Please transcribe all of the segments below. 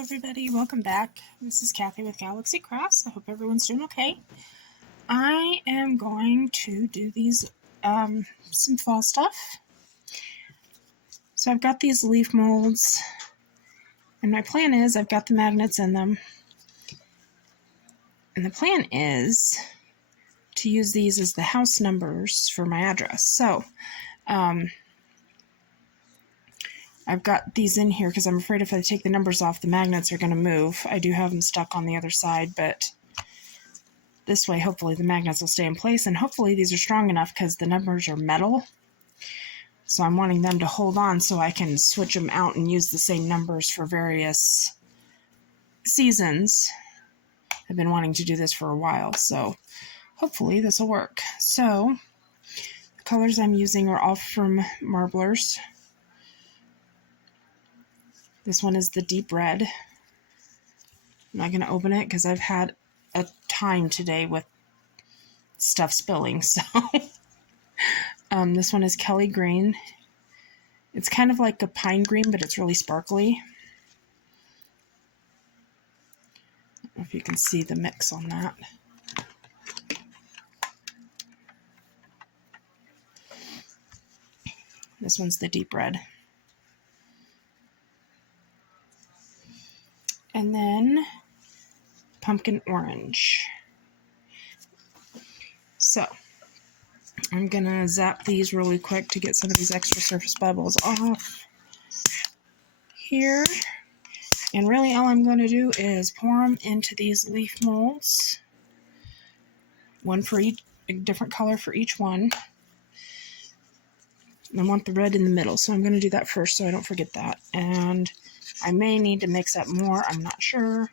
everybody, welcome back. This is Kathy with Galaxy Crafts. I hope everyone's doing okay. I am going to do these some fall stuff. So I've got these leaf molds, and my plan is I've got the magnets in them, and the plan is to use these as the house numbers for my address. So I've got these in here because I'm afraid if I take the numbers off, the magnets are going to move. I do have them stuck on the other side, but this way, hopefully, the magnets will stay in place, and hopefully these are strong enough because the numbers are metal. So I'm wanting them to hold on so I can switch them out and use the same numbers for various seasons. I've been wanting to do this for a while, so hopefully this will work. So the colors I'm using are all from Marblers. This one is the deep red. I'm not going to open it because I've had a time today with stuff spilling. So this one is Kelly Green. It's kind of like a pine green, but it's really sparkly. I don't know if you can see the mix on that. This one's the deep red. And then pumpkin orange. So I'm gonna zap these really quick to get some of these extra surface bubbles off here. And really all I'm going to do is pour them into these leaf molds. One for each, a different color for each one. And I want the red in the middle, so I'm going to do that first so I don't forget that. And I may need to mix up more, I'm not sure,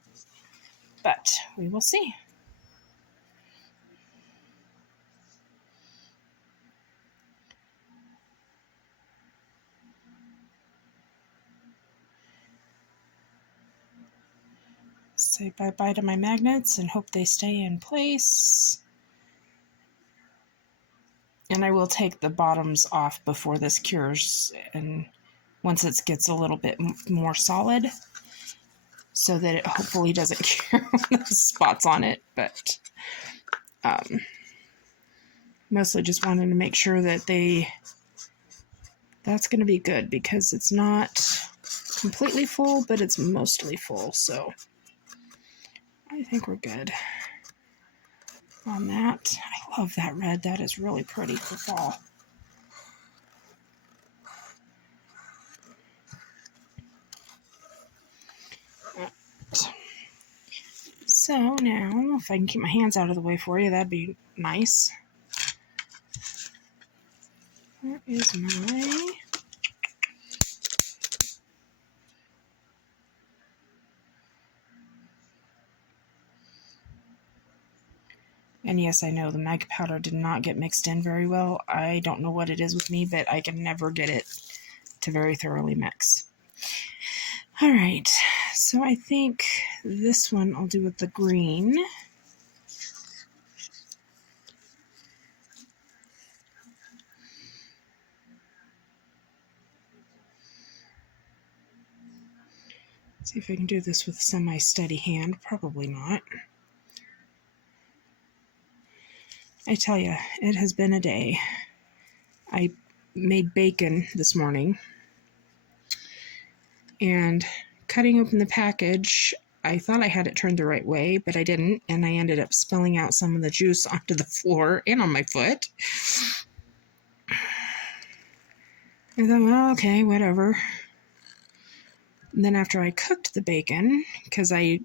but we will see. Say bye-bye to my magnets and hope they stay in place. And I will take the bottoms off before this cures, and once it gets a little bit more solid, so that it hopefully doesn't cure those spots on it. But mostly just wanted to make sure that that's going to be good, because it's not completely full, but it's mostly full. So I think we're good on that. I love that red. That is really pretty for fall. So now, if I can keep my hands out of the way for you, that'd be nice. Where is my... And yes, I know the mica powder did not get mixed in very well. I don't know what it is with me, but I can never get it to very thoroughly mix. All right, so I think this one I'll do with the green. See if I can do this with a semi-steady hand. Probably not. I tell you, it has been a day. I made bacon this morning, and cutting open the package, I thought I had it turned the right way, but I didn't, and I ended up spilling out some of the juice onto the floor and on my foot. I thought, well, okay, whatever. And then after I cooked the bacon, because I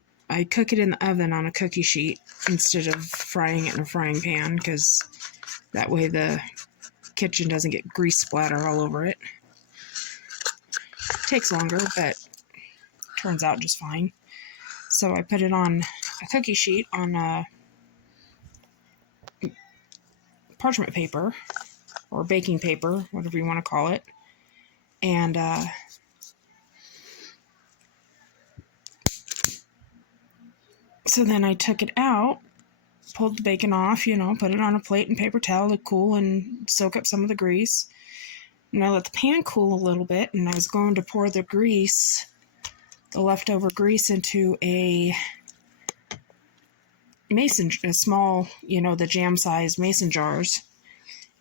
cook it in the oven on a cookie sheet instead of frying it in a frying pan, because that way the kitchen doesn't get grease splatter all over it. It takes longer, but turns out just fine. So I put it on a cookie sheet on parchment paper, or baking paper, whatever you want to call it. And so then I took it out, pulled the bacon off, put it on a plate and paper towel to cool and soak up some of the grease. And I let the pan cool a little bit, and I was going to pour the grease the leftover grease into a small, the jam-sized mason jars.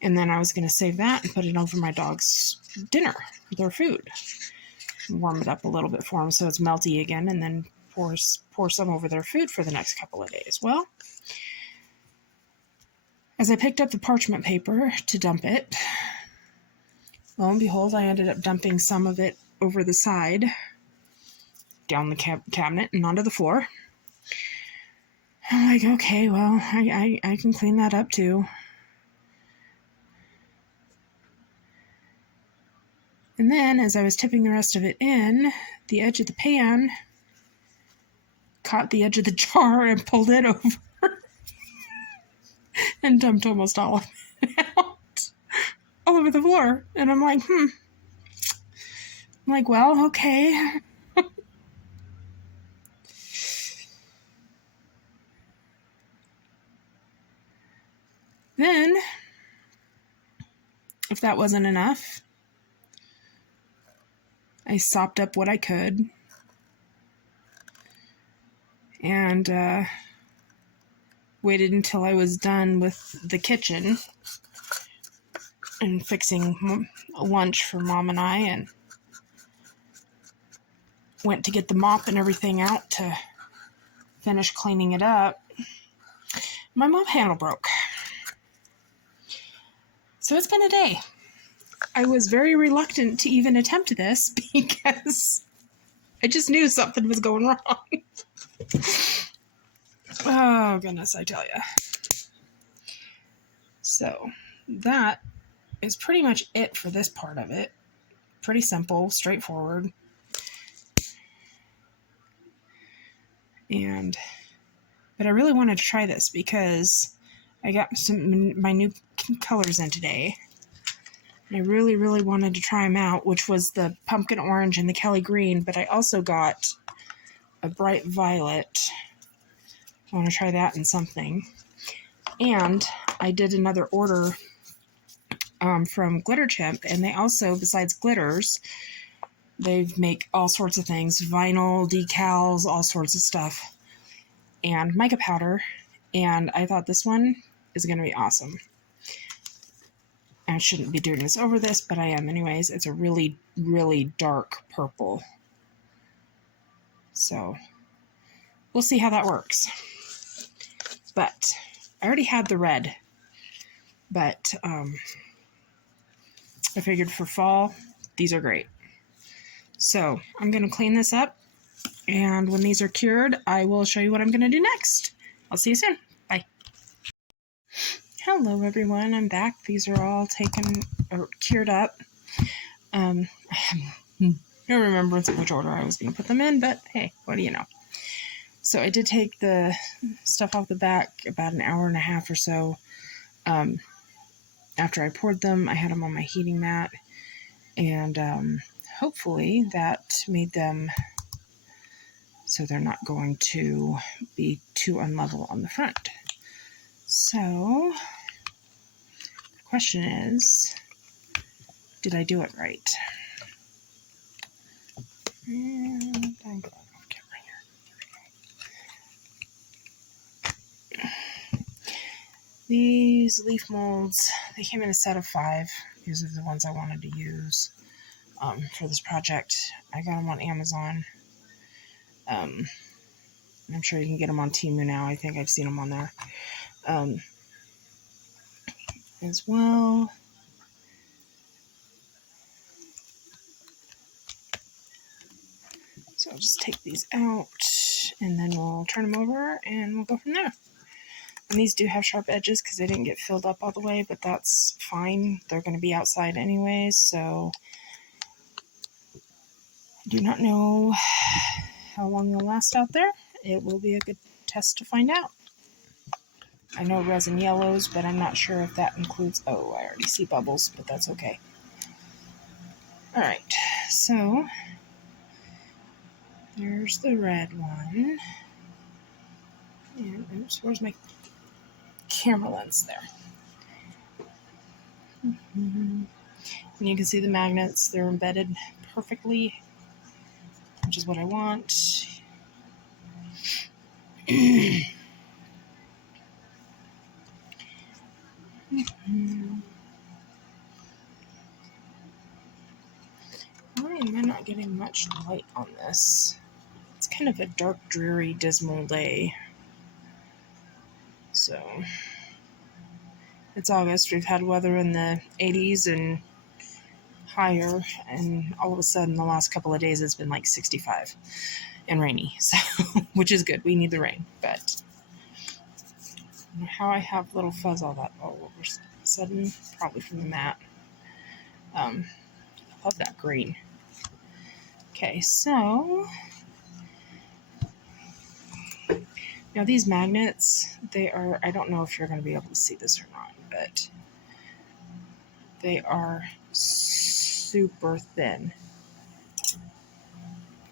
And then I was going to save that and put it over my dog's dinner, their food. Warm it up a little bit for them so it's melty again, and then pour some over their food for the next couple of days. Well, as I picked up the parchment paper to dump it, lo and behold, I ended up dumping some of it over the side, down the cabinet and onto the floor. I'm like, okay, well, I can clean that up too. And then, as I was tipping the rest of it in, the edge of the pan caught the edge of the jar and pulled it over and dumped almost all of it out all over the floor. And I'm like, well, okay. Then, if that wasn't enough, I sopped up what I could and waited until I was done with the kitchen and fixing lunch for Mom and I, and went to get the mop and everything out to finish cleaning it up. My mop handle broke. So it's been a day. I was very reluctant to even attempt this because I just knew something was going wrong. Oh, goodness, I tell you. So that is pretty much it for this part of it. Pretty simple, straightforward. But I really wanted to try this because I got my new colors in today. And I really, really wanted to try them out, which was the pumpkin orange and the Kelly green, but I also got a bright violet. I want to try that in something. And I did another order from Glitter Chimp, and they also, besides glitters, they make all sorts of things, vinyl, decals, all sorts of stuff, and mica powder, and I thought this one is going to be awesome. I shouldn't be doing this over this, but I am anyways. It's a really, really dark purple. So, we'll see how that works. But, I already had the red. But, I figured for fall, these are great. So, I'm going to clean this up. And when these are cured, I will show you what I'm going to do next. I'll see you soon. Bye. Hello everyone, I'm back. These are all cured up. I have no remembrance of which order I was going to put them in, but hey, what do you know? So I did take the stuff off the back about an hour and a half or so. After I poured them, I had them on my heating mat, and hopefully that made them so they're not going to be too unlevel on the front. So, the question is, did I do it right? And I'm going off camera here. These leaf molds, they came in a set of 5. These are the ones I wanted to use for this project. I got them on Amazon. I'm sure you can get them on Temu now. I think I've seen them on there. As well. So I'll just take these out and then we'll turn them over and we'll go from there. And these do have sharp edges because they didn't get filled up all the way, but that's fine. They're going to be outside anyways, so I do not know how long they'll last out there. It will be a good test to find out. I know resin yellows, but I'm not sure if that includes... Oh, I already see bubbles, but that's okay. Alright, so there's the red one. And, oops, where's my camera lens there? And you can see the magnets. They're embedded perfectly which is what I want. Why am I not getting much light on this? It's kind of a dark, dreary, dismal day. So, it's August. We've had weather in the 80s and higher, and all of a sudden, the last couple of days, it's been like 65 and rainy. So, which is good. We need the rain, but how I have little fuzz all over a sudden, probably from the mat. Love that green. Okay, so now these magnets, they are, I don't know if you're going to be able to see this or not, but they are super thin. If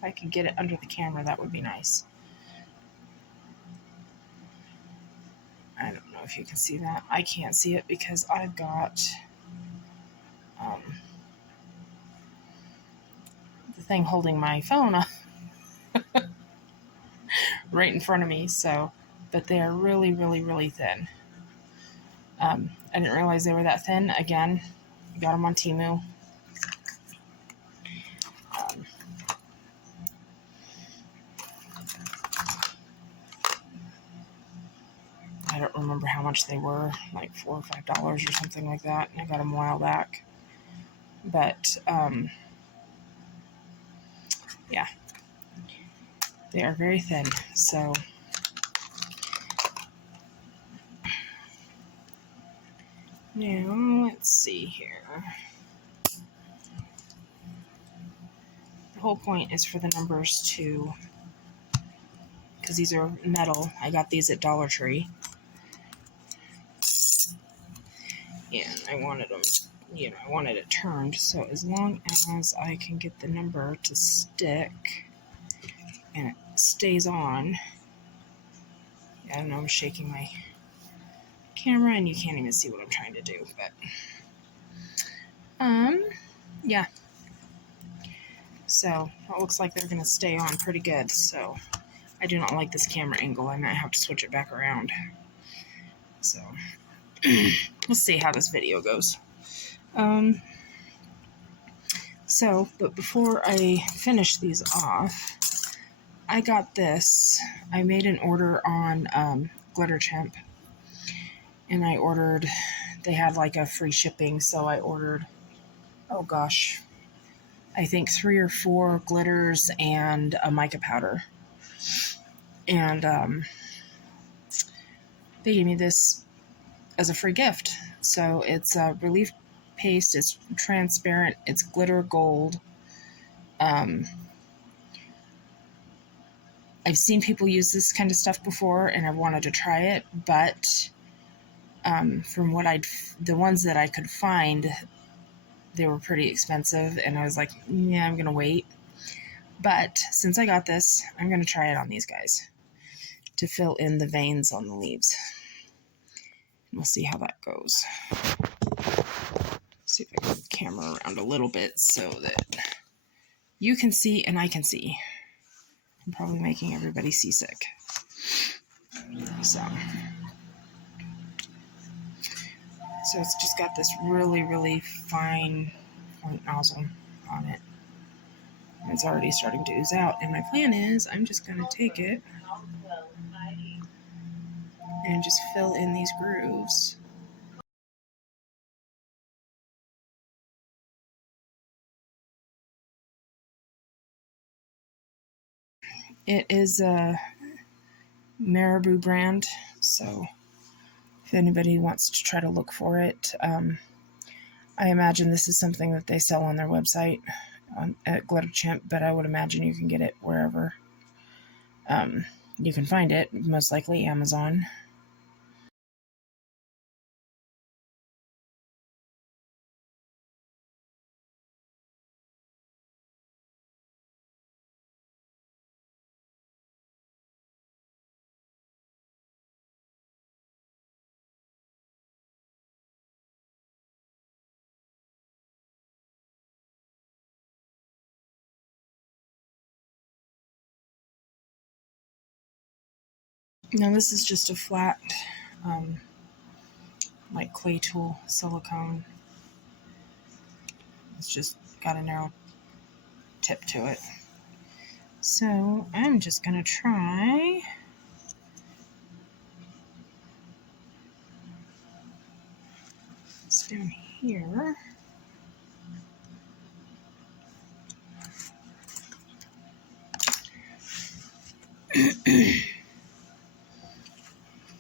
I could get it under the camera, that would be nice. I don't know if you can see that. I can't see it because I've got the thing holding my phone up right in front of me. So, but they are really, really, really thin. I didn't realize they were that thin. Again, got them on Temu. I don't remember how much they were, like $4 or $5 or something like that. I got them a while back. But, yeah, they are very thin. So, now let's see here. The whole point is for the numbers to, because these are metal. I got these at Dollar Tree. And I wanted them, I wanted it turned. So as long as I can get the number to stick and it stays on. I know I'm shaking my camera and you can't even see what I'm trying to do, but yeah. So it looks like they're gonna stay on pretty good. So I do not like this camera angle. I might have to switch it back around. So we'll see how this video goes. But before I finish these off, I got this. I made an order on Glitter Chimp, and I ordered, they had like a free shipping, so I ordered, oh gosh, I think 3 or 4 glitters and a mica powder. And they gave me this as a free gift. So it's a relief paste, it's transparent, it's glitter gold. I've seen people use this kind of stuff before and I've wanted to try it, but from what the ones that I could find, they were pretty expensive, and I was like, yeah, I'm gonna wait. But since I got this, I'm gonna try it on these guys to fill in the veins on the leaves. We'll see how that goes. See if I can move the camera around a little bit so that you can see and I can see. I'm probably making everybody seasick. So it's just got this really, really fine point nozzle on it. It's already starting to ooze out. And my plan is I'm just going to take it and just fill in these grooves. It is a Marabou brand, so if anybody wants to try to look for it, I imagine this is something that they sell on their website at Glitter Chimp, but I would imagine you can get it wherever you can find it, most likely Amazon. Now this is just a flat, like clay tool, silicone. It's just got a narrow tip to it. So I'm just going to try this down here.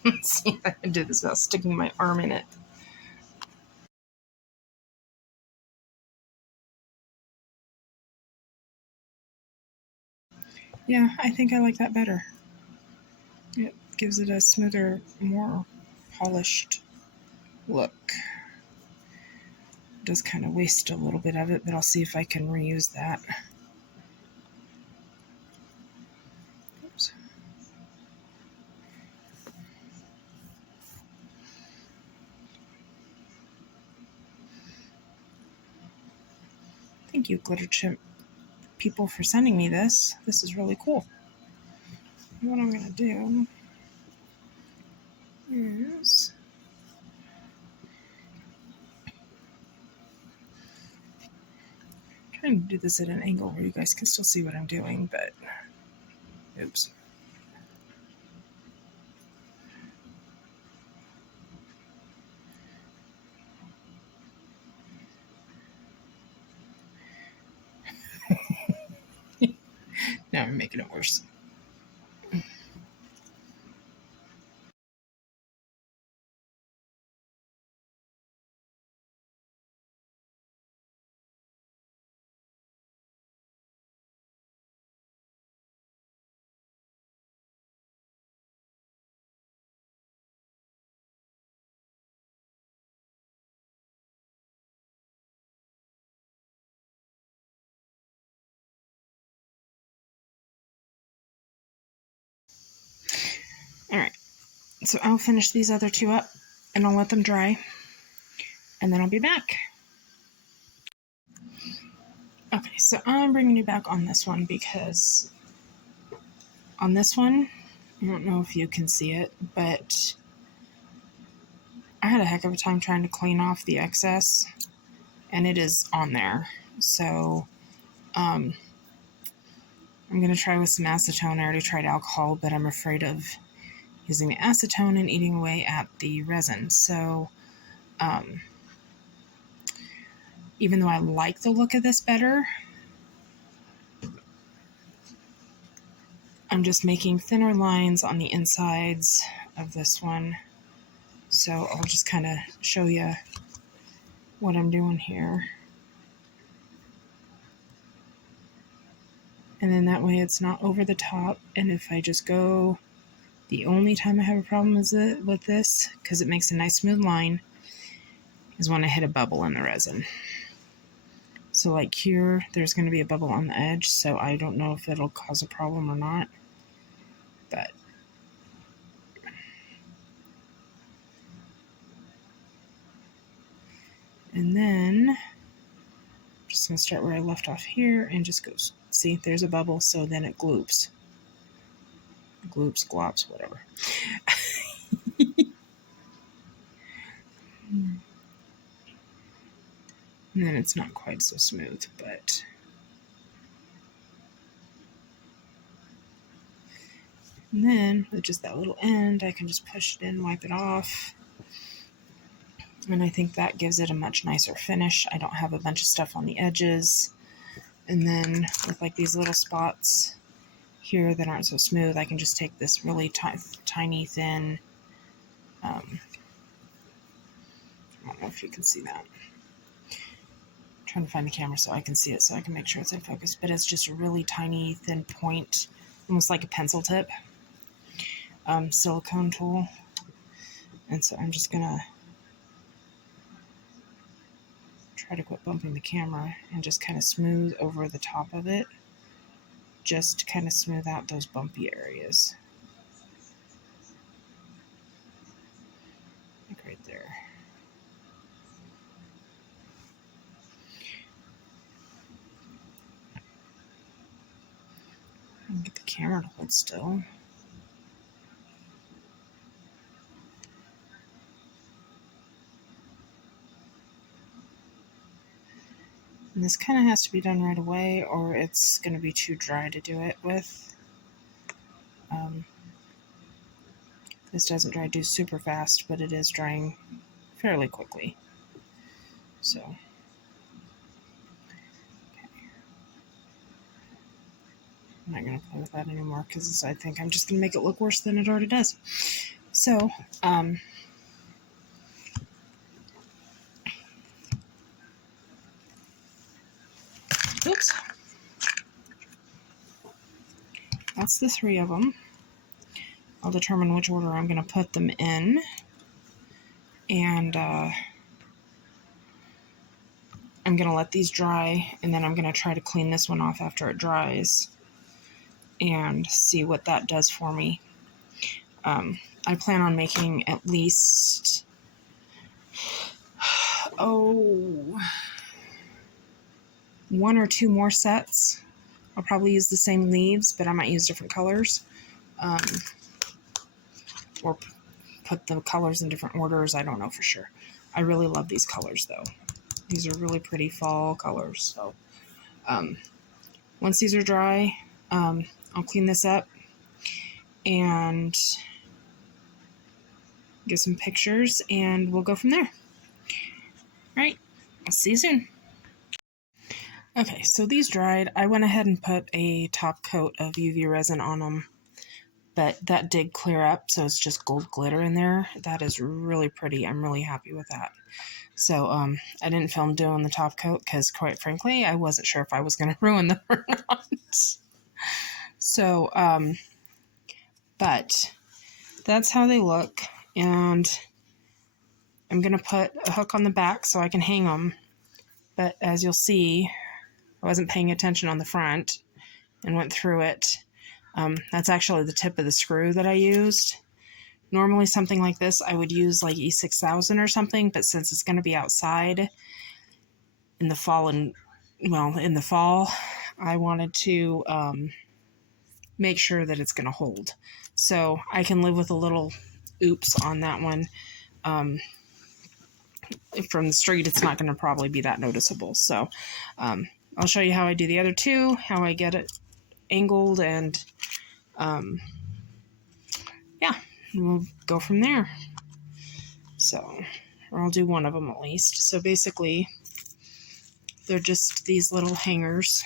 Let's see if I can do this without sticking my arm in it. Yeah, I think I like that better. It gives it a smoother, more polished look. It does kind of waste a little bit of it, but I'll see if I can reuse that. Oops. Thank you, Glitter Chip people, for sending me this. This is really cool. What I'm going to do is trying to do this at an angle where you guys can still see what I'm doing, but oops. Now I'm making it worse. Alright, so I'll finish these other two up and I'll let them dry and then I'll be back. Okay, so I'm bringing you back on this one because on this one, I don't know if you can see it, but I had a heck of a time trying to clean off the excess and it is on there. So I'm going to try with some acetone. I already tried alcohol, but I'm afraid of using the acetone and eating away at the resin. So even though I like the look of this better, I'm just making thinner lines on the insides of this one. So I'll just kind of show you what I'm doing here. And then that way it's not over the top. And if I just go, the only time I have a problem is with this, because it makes a nice smooth line, is when I hit a bubble in the resin. So like here, there's going to be a bubble on the edge, so I don't know if it'll cause a problem or not. But and then I'm just going to start where I left off here and just go, see, there's a bubble, so then it gloops. Gloops, glops, whatever. And then it's not quite so smooth, but and then with just that little end, I can just push it in, wipe it off. And I think that gives it a much nicer finish. I don't have a bunch of stuff on the edges. And then with like these little spots here that aren't so smooth, I can just take this really tiny, thin, I don't know if you can see that. I'm trying to find the camera so I can see it, so I can make sure it's in focus. But it's just a really tiny, thin point, almost like a pencil tip, silicone tool. And so I'm just gonna try to quit bumping the camera and just kind of smooth over the top of it, just to kind of smooth out those bumpy areas. Like right there. I can get the camera to hold still. And this kind of has to be done right away, or it's going to be too dry to do it with. This doesn't dry do super fast, but it is drying fairly quickly. So, okay. I'm not going to play with that anymore because I think I'm just going to make it look worse than it already does. So, oops. That's the 3 of them. I'll determine which order I'm going to put them in. And I'm going to let these dry, and then I'm going to try to clean this one off after it dries and see what that does for me. I plan on making at least, 1 or 2 more sets. I'll probably use the same leaves, but I might use different colors. Or put the colors in different orders. I don't know for sure. I really love these colors though. These are really pretty fall colors. So once these are dry, I'll clean this up and get some pictures and we'll go from there. All right, I'll see you soon. Okay, so these dried. I went ahead and put a top coat of UV resin on them, but that did clear up, so it's just gold glitter in there. That is really pretty. I'm really happy with that. So I didn't film doing the top coat because, quite frankly, I wasn't sure if I was going to ruin them or not. So, but that's how they look, and I'm going to put a hook on the back so I can hang them. But as you'll see, I wasn't paying attention on the front and went through it. That's actually the tip of the screw that I used. Normally something like this I would use like E6000 or something, but since it's going to be outside in the fall, I wanted to make sure that it's going to hold. So I can live with a little oops on that one. From the street, it's not going to probably be that noticeable. So I'll show you how I do the other 2, how I get it angled, and yeah, we'll go from there. So, or I'll do one of them at least. So basically, they're just these little hangers,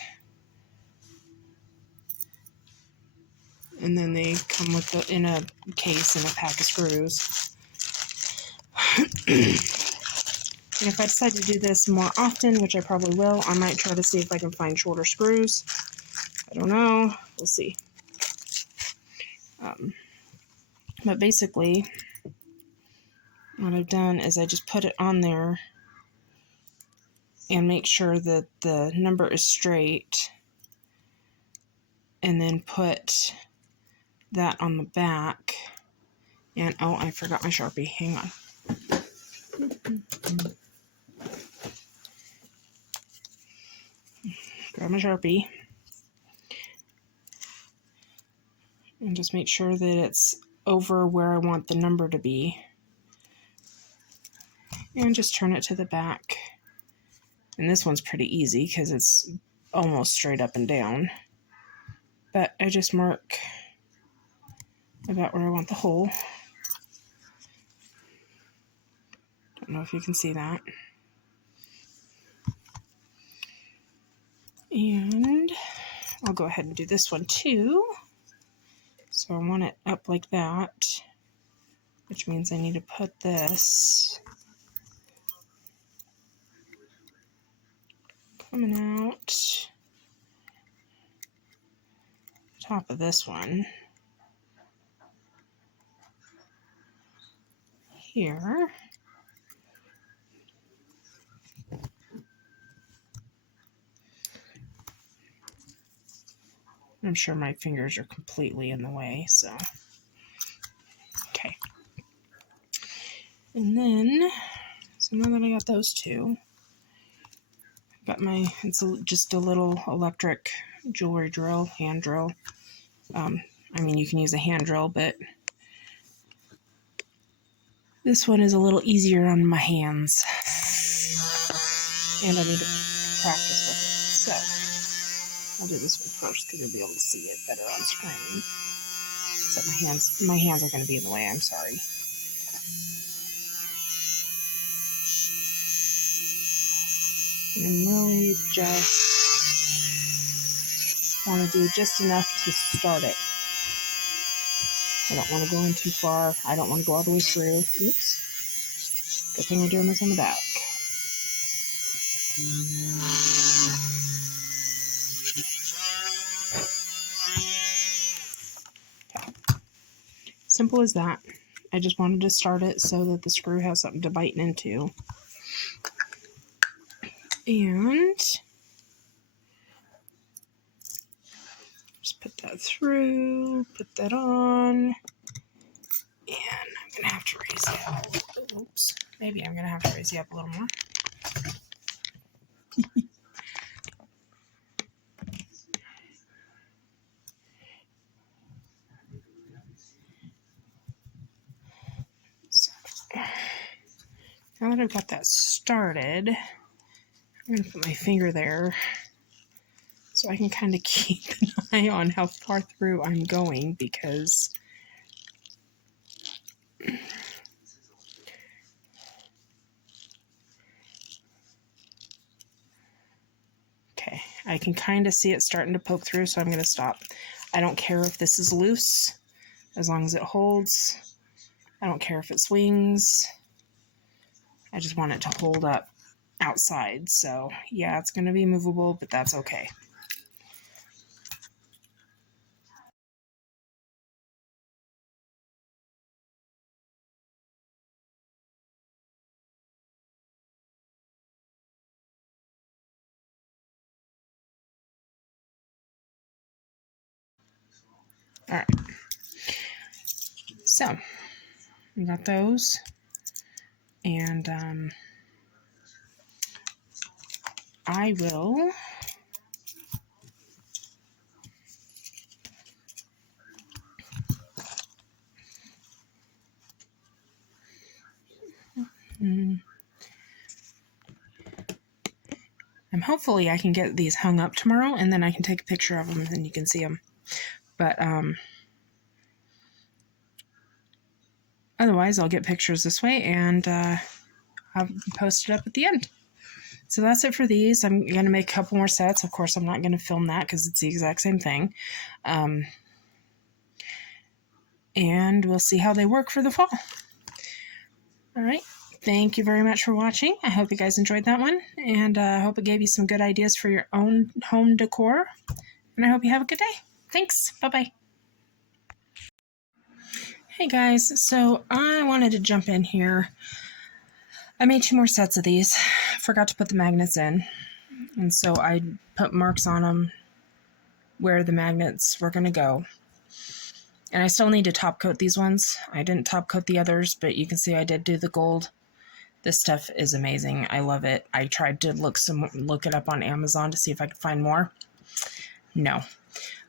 and then they come with in a case and a pack of screws. And if I decide to do this more often, which I probably will, I might try to see if I can find shorter screws. I don't know. We'll see. But basically, what I've done is I just put it on there and make sure that the number is straight, and then put that on the back. And oh, I forgot my Sharpie. Hang on. Grab my Sharpie and just make sure that it's over where I want the number to be, and just turn it to the back. And this one's pretty easy because it's almost straight up and down, but I just mark about where I want the hole. Don't know if you can see that. And I'll go ahead and do this one too. So I want it up like that, which means I need to put this coming out top of this one here. I'm sure my fingers are completely in the way, so okay. And then, so now that I got those 2, I've got it's just a little electric jewelry drill, hand drill. I mean, you can use a hand drill, but this one is a little easier on my hands. And I need to practice with it. So I'll do this one first because you'll be able to see it better on screen. Except my hands are going to be in the way. I'm sorry. And really just want to do just enough to start it. I don't want to go in too far. I don't want to go all the way through. Oops. Good thing we're doing this on the back. Simple as that. I just wanted to start it so that the screw has something to bite into. And just put that through, put that on, and I'm going to have to raise you up. Oops. Maybe I'm going to have to raise you up a little more. So, now that I've got that started, I'm going to put my finger there so I can kind of keep an eye on how far through I'm going, because okay, I can kind of see it starting to poke through, so I'm going to stop. I don't care if this is loose, as long as it holds. I don't care if it swings. I just want it to hold up outside. So yeah, it's going to be movable, but that's okay. All right. So we got those, and I will hopefully I can get these hung up tomorrow, and then I can take a picture of them and you can see them. But otherwise, I'll get pictures this way, and I'll post it up at the end. So that's it for these. I'm going to make a couple more sets. Of course, I'm not going to film that because it's the exact same thing. And we'll see how they work for the fall. All right. Thank you very much for watching. I hope you guys enjoyed that one, and I hope it gave you some good ideas for your own home decor. And I hope you have a good day. Thanks. Bye-bye. Hey guys, so I wanted to jump in here. I made 2 more sets of these. Forgot to put the magnets in, and so I put marks on them where the magnets were going to go. And I still need to top coat these ones. I didn't top coat the others, but you can see I did do the gold. This stuff is amazing. I love it. I tried to look it up on Amazon to see if I could find more. No.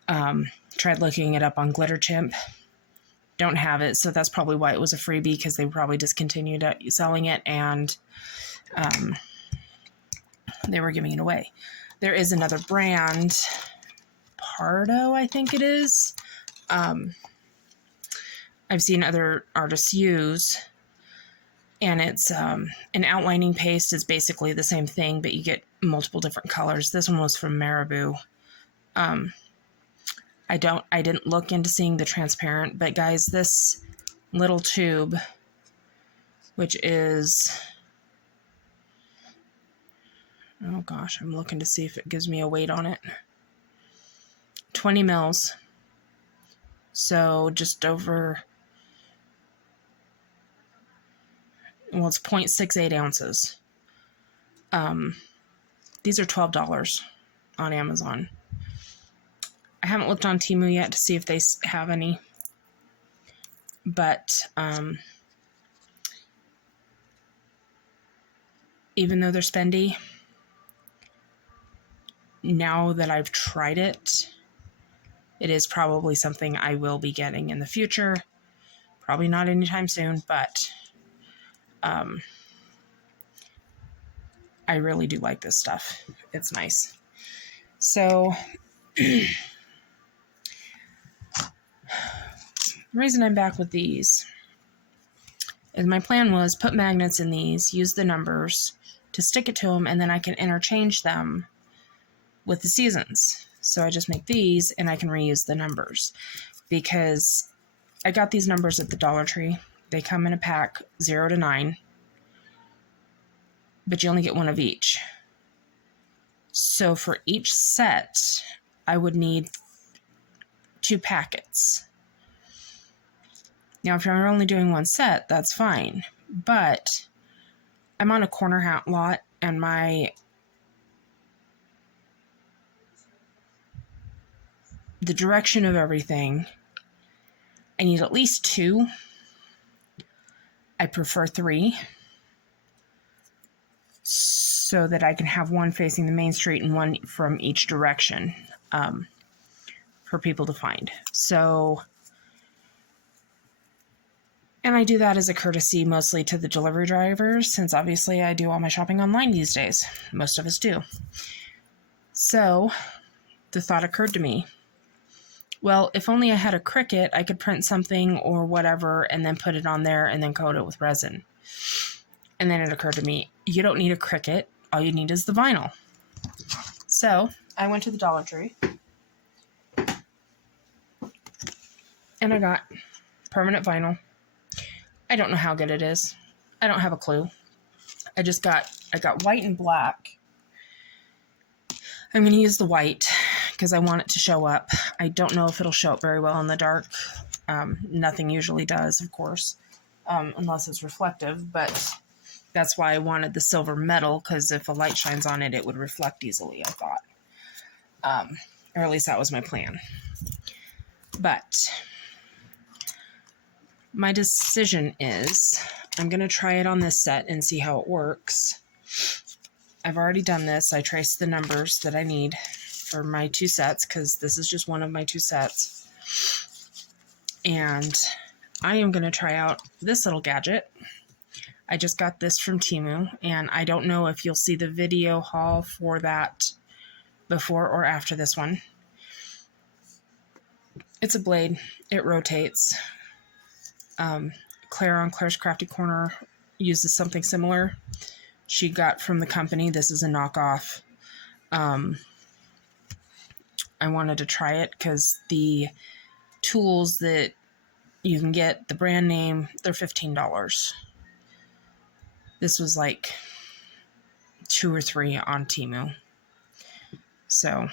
Tried looking it up on Glitter Chimp. Don't have it, so that's probably why it was a freebie, because they probably discontinued selling it, and they were giving it away. There is another brand, Pardo, I think it is. I've seen other artists use, and it's an outlining paste. Is basically the same thing, but you get multiple different colors. This one was from Marabou. I didn't look into seeing the transparent, but guys, this little tube, which is, oh gosh, I'm looking to see if it gives me a weight on it. 20 mils. So just over, well, it's 0.68 ounces. These are $12 on Amazon. I haven't looked on Temu yet to see if they have any, but even though they're spendy, now that I've tried it, it is probably something I will be getting in the future. Probably not anytime soon, but I really do like this stuff. It's nice. So the reason I'm back with these is my plan was put magnets in these, use the numbers to stick it to them, and then I can interchange them with the seasons. So I just make these and I can reuse the numbers, because I got these numbers at the Dollar Tree. They come in a pack 0 to 9, but you only get one of each. So for each set, I would need 2 packets. Now, if you're only doing one set, that's fine. But I'm on a corner lot, and the direction of everything, I need at least 2. I prefer 3, so that I can have one facing the main street and one from each direction for people to find. So, and I do that as a courtesy mostly to the delivery drivers, since obviously I do all my shopping online these days. Most of us do. So the thought occurred to me, well, if only I had a Cricut, I could print something or whatever and then put it on there and then coat it with resin. And then it occurred to me, you don't need a Cricut. All you need is the vinyl. So I went to the Dollar Tree and I got permanent vinyl. I don't know how good it is. I don't have a clue. I got white and black. I'm going to use the white because I want it to show up. I don't know if it'll show up very well in the dark. Nothing usually does, of course, unless it's reflective, but that's why I wanted the silver metal, because if a light shines on it, it would reflect easily, I thought. Or at least that was my plan. But my decision is I'm going to try it on this set and see how it works. I've already done this. I traced the numbers that I need for my 2 sets, because this is just one of my 2 sets. And I am going to try out this little gadget. I just got this from Temu, and I don't know if you'll see the video haul for that before or after this one. It's a blade. It rotates. Claire on Claire's Crafty Corner uses something similar. She got from the company. This is a knockoff. I wanted to try it because the tools that you can get, the brand name, they're $15. This was like 2 or 3 on Temu. So,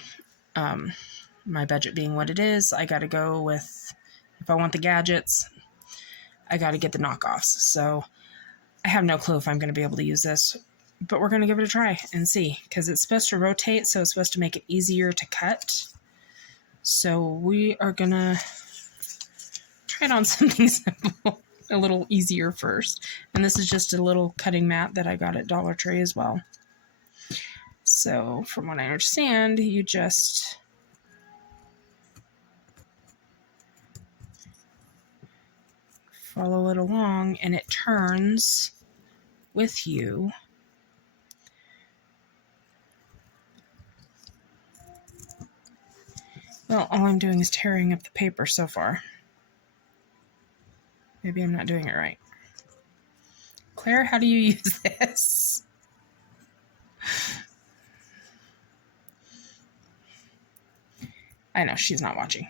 my budget being what it is, I got to go with, if I want the gadgets, I got to get the knockoffs. So I have no clue if I'm going to be able to use this, but we're going to give it a try and see, because it's supposed to rotate, so it's supposed to make it easier to cut. So we are going to try it on something simple, a little easier first. And this is just a little cutting mat that I got at Dollar Tree as well. So from what I understand, you just follow it along and it turns with you. Well, all I'm doing is tearing up the paper so far. Maybe I'm not doing it right. Claire, how do you use this? I know, she's not watching.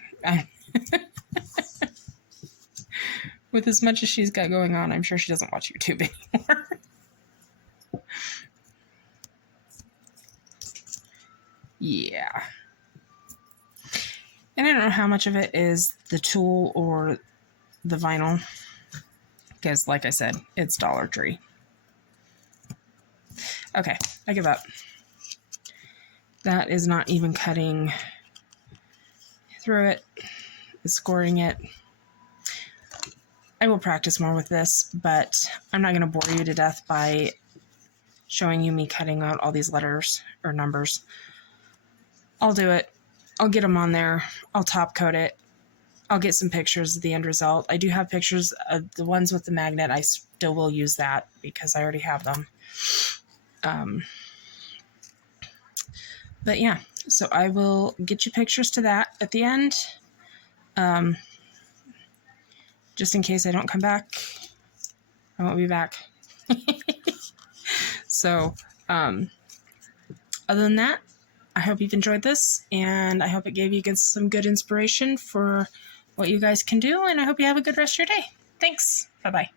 With as much as she's got going on, I'm sure she doesn't watch YouTube anymore. Yeah. And I don't know how much of it is the tool or the vinyl, because like I said, it's Dollar Tree. Okay, I give up. That is not even cutting through it. It's scoring it. I will practice more with this, but I'm not going to bore you to death by showing you me cutting out all these letters or numbers. I'll do it. I'll get them on there. I'll top coat it. I'll get some pictures of the end result. I do have pictures of the ones with the magnet. I still will use that because I already have them. But yeah, so I will get you pictures to that at the end. Just in case I don't come back, I won't be back. So, other than that, I hope you've enjoyed this, and I hope it gave you some good inspiration for what you guys can do, and I hope you have a good rest of your day. Thanks. Bye-bye.